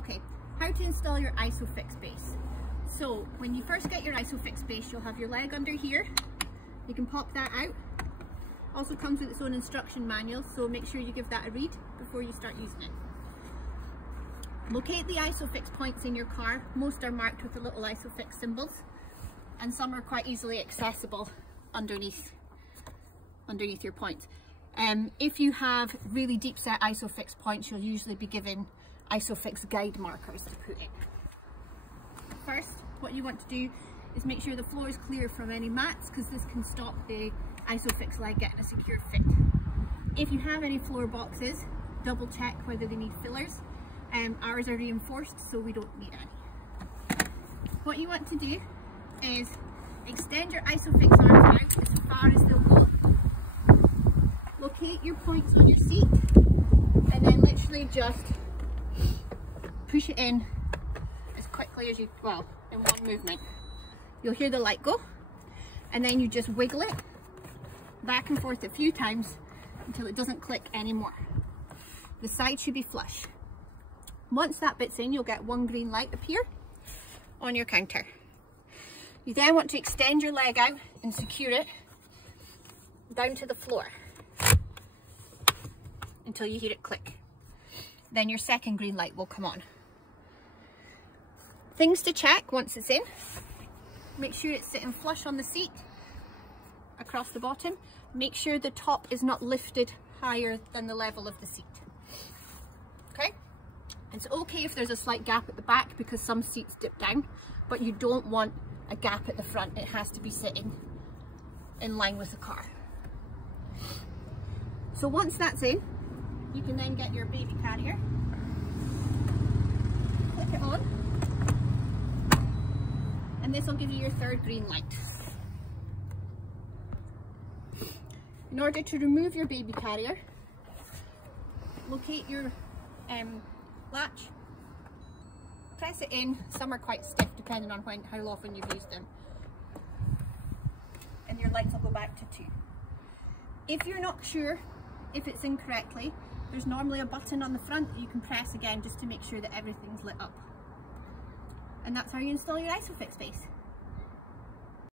Okay, how to install your IsoFix base. So when you first get your IsoFix base, you'll have your leg under here. You can pop that out. Also comes with its own instruction manual, so make sure you give that a read before you start using it. Locate the IsoFix points in your car. Most are marked with the little IsoFix symbols, and some are quite easily accessible underneath your points. If you have really deep set IsoFix points, you'll usually be given IsoFix guide markers to put in. First, what you want to do is make sure the floor is clear from any mats, because this can stop the IsoFix leg getting a secure fit. If you have any floor boxes, double check whether they need fillers. Ours are reinforced, so we don't need any. What you want to do is extend your IsoFix arms out as far as they'll go. Locate your points on your seat, and then literally just push it in as quickly as you, well, in one movement. You'll hear the light go, and then you just wiggle it back and forth a few times until it doesn't click anymore. The side should be flush. Once that bit's in, you'll get one green light appear on your counter. You then want to extend your leg out and secure it down to the floor until you hear it click. Then your second green light will come on. Things to check once it's in: make sure it's sitting flush on the seat across the bottom. Make sure the top is not lifted higher than the level of the seat. Okay? It's okay if there's a slight gap at the back, because some seats dip down, but you don't want a gap at the front. It has to be sitting in line with the car. So once that's in, you can then get your baby carrier, click it on, and this will give you your third green light. In order to remove your baby carrier, locate your latch, press it in. Some are quite stiff depending on how often you've used them, and your lights will go back to 2. If you're not sure if it's in correctly, there's normally a button on the front that you can press again just to make sure that everything's lit up. And that's how you install your IsoFix base.